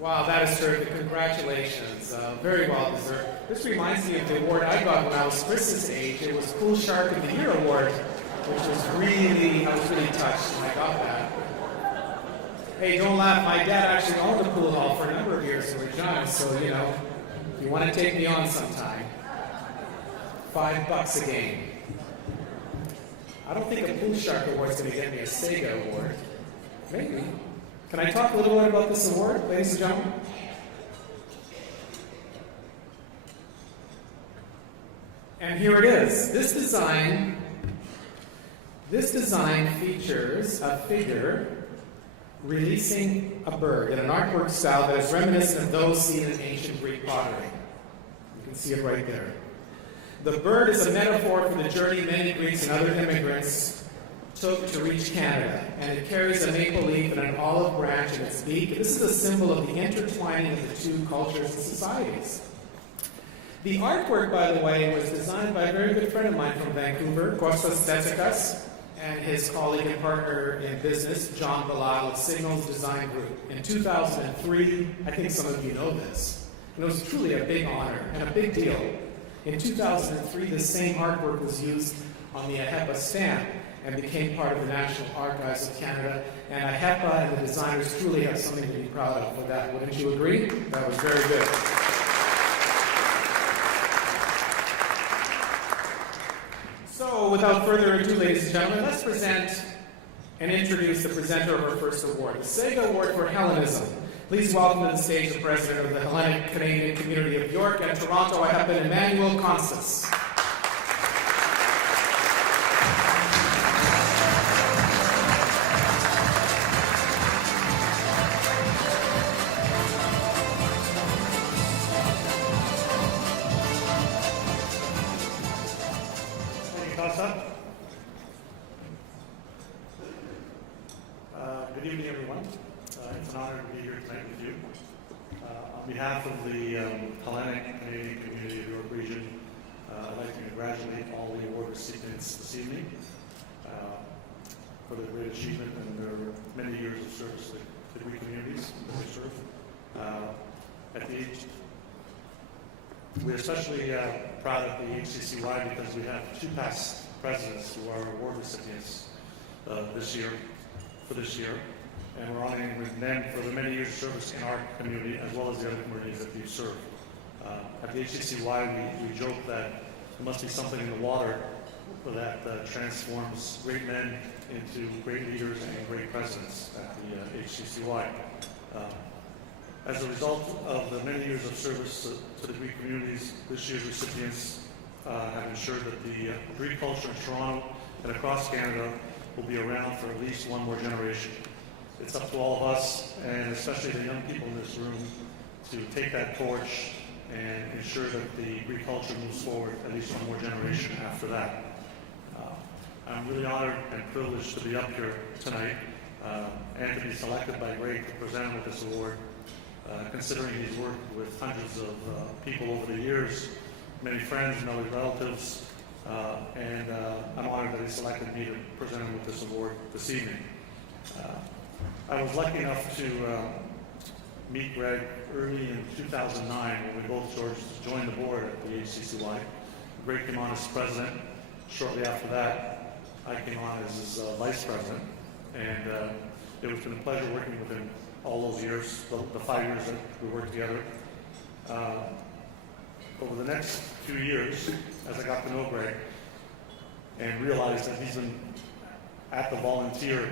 Wow, that is terrific. Congratulations. Very well deserved. This reminds me of the award I got when I was Chris's age. It was Pool Shark of the Year Award, which was I was really touched when I got that. Hey, don't laugh. My dad actually owned a pool hall for a number of years in Regina, so, if you want to take me on sometime, $5 a game. I don't think a Pool Shark Award is going to get me a CEGA award. Maybe. Can I talk a little bit about this award, ladies and gentlemen? And here it is. This design features a figure releasing a bird in an artwork style that is reminiscent of those seen in ancient Greek pottery. You can see it right there. The bird is a metaphor for the journey many Greeks and other immigrants took to reach Canada, and it carries a maple leaf and an olive branch in its beak. This is a symbol of the intertwining of the two cultures and societies. The artwork, by the way, was designed by a very good friend of mine from Vancouver, Constas, and his colleague and partner in business, John Bilal of Signals Design Group. In 2003, I think some of you know this, and it was truly a big honor and a big deal. In 2003, the same artwork was used on the AHEPA stamp and became part of the National Archives of Canada. And AHEPA and the designers truly have something to be proud of for that. Wouldn't you agree? That was very good. So, without further ado, ladies and gentlemen, let's present and introduce the presenter of our first award, the CEGA Award for Hellenism. Please welcome to the stage the president of the Hellenic Canadian Community of York and Toronto, Emmanuel, Constas. Good evening, everyone. It's an honor to be here tonight with you. On behalf of the Hellenic Canadian Community of York Region, I'd like to congratulate all the award recipients this evening for their great achievement and their many years of service to the Greek communities that they serve. We're especially proud of the HCCY because we have two past presidents who are award recipients this year, and we're honoring them for the many years of service in our community as well as the other communities that we serve. At the HCCY, we joke that there must be something in the water that transforms great men into great leaders and great presidents at the HCCY. As a result of the many years of service to the Greek communities, this year's recipients have ensured that the Greek culture in Toronto and across Canada will be around for at least one more generation. It's up to all of us, and especially the young people in this room, to take that torch and ensure that the Greek culture moves forward at least one more generation after that. I'm really honored and privileged to be up here tonight and to be selected by Greg to present him with this award, considering he's worked with hundreds of people over the years, many friends and other relatives, and I'm honored that he selected me to present him with this award this evening. I was lucky enough to meet Greg early in 2009 when we both joined the board at the HCCY. Greg came on as president. Shortly after that, I came on as his vice president, and it was been a pleasure working with him all those years, the 5 years that we worked together. Over the next few years, as I got to know Greg and realized that he's been at the volunteer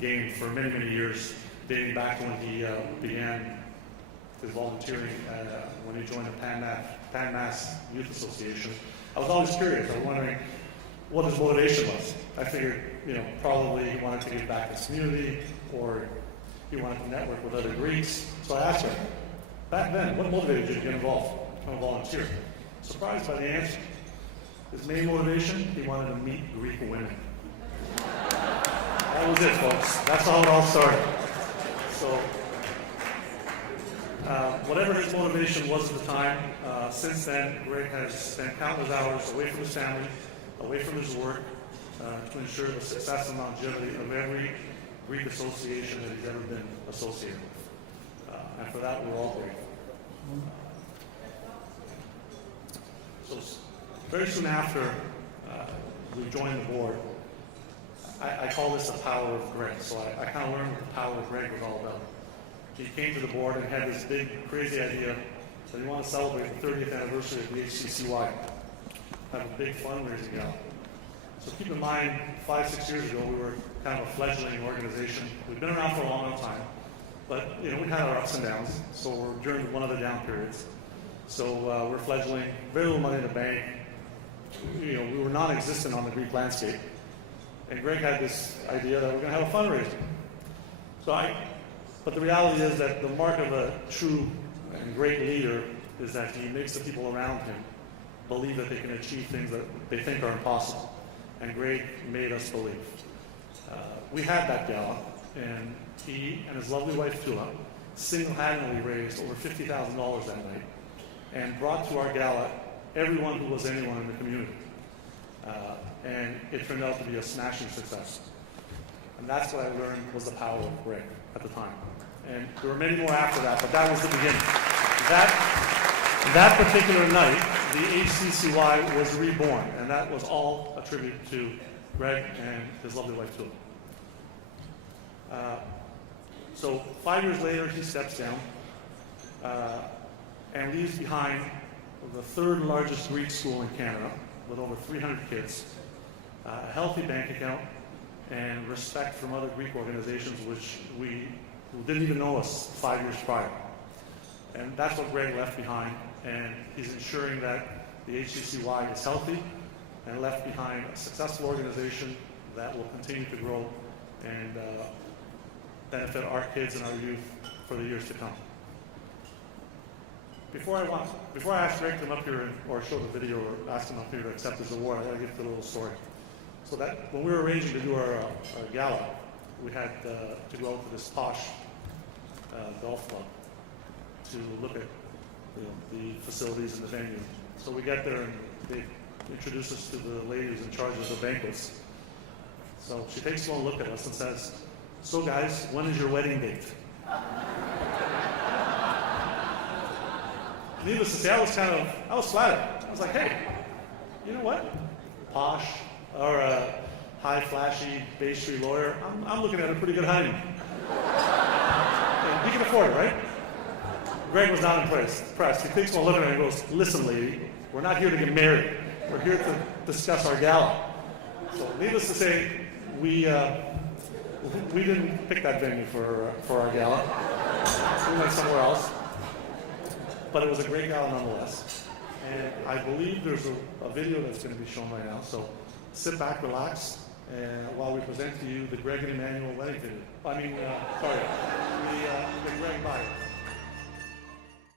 game for many, many years, dating back to when he began his volunteering when he joined the Pan Mass Youth Association. I was always curious. I was wondering what his motivation was. I figured, probably he wanted to give back to his community, or he wanted to network with other Greeks. So I asked him, back then, what motivated you to get involved, become a volunteer? Surprised by the answer. His main motivation, he wanted to meet Greek women. That was it, folks. That's how it all started. So, whatever his motivation was at the time, since then, Greg has spent countless hours away from his family, away from his work, to ensure the success and longevity of every Greek association that he's ever been associated with. I'm for that, we're all grateful. So very soon after we joined the board, I call this the power of Greg. So I kind of learned what the power of Greg was all about. He came to the board and had this big, crazy idea that he wanted to celebrate the 30th anniversary of the HCCY. Have a big fundraising gala. So keep in mind, 5-6 years ago, we were kind of a fledgling organization. We've been around for a long time, but we had our ups and downs. So we're during one of the down periods. So we're fledgling, very little money in the bank. We were non-existent on the Greek landscape. And Greg had this idea that we're going to have a fundraiser. But the reality is that the mark of a true and great leader is that he makes the people around him believe that they can achieve things that they think are impossible. And Greg made us believe. We had that gala, and he and his lovely wife Tula single-handedly raised over $50,000 that night and brought to our gala everyone who was anyone in the community. And it turned out to be a smashing success. And that's what I learned was the power of Greg at the time. And there were many more after that, but that was the beginning. That particular night, the HCCY was reborn, and that was all a tribute to Greg and his lovely wife, Tula. So 5 years later, he steps down and leaves behind the third largest Greek school in Canada with over 300 kids, a healthy bank account, and respect from other Greek organizations who didn't even know us 5 years prior. And that's what Greg left behind, and he's ensuring that the HCCY is healthy and left behind a successful organization that will continue to grow and benefit our kids and our youth for the years to come. Before I ask Greg to come up here or show the video or ask him up here to accept his award, I gotta give you a little story. So that when we were arranging to do our gala, we had to go out to this posh golf club to look at the facilities and the venue. So we get there and they introduce us to the ladies in charge of the banquets. So she takes one look at us and says, "So guys, when is your wedding date?" Needless to say, I was flattered. I was like, hey, you know what? Posh or a high flashy Bay Street lawyer, I'm looking at a pretty good honeymoon. And he can afford it, right? Greg was not impressed. He takes one look at her and goes, "Listen, lady, we're not here to get married. We're here to discuss our gala." So needless to say, we didn't pick that venue for our gala. We went somewhere else. But it was a great gala nonetheless. And I believe there's a video that's going to be shown right now. So sit back, relax, and while we present to you the Greg and Emmanuel wedding video. The Greg bio.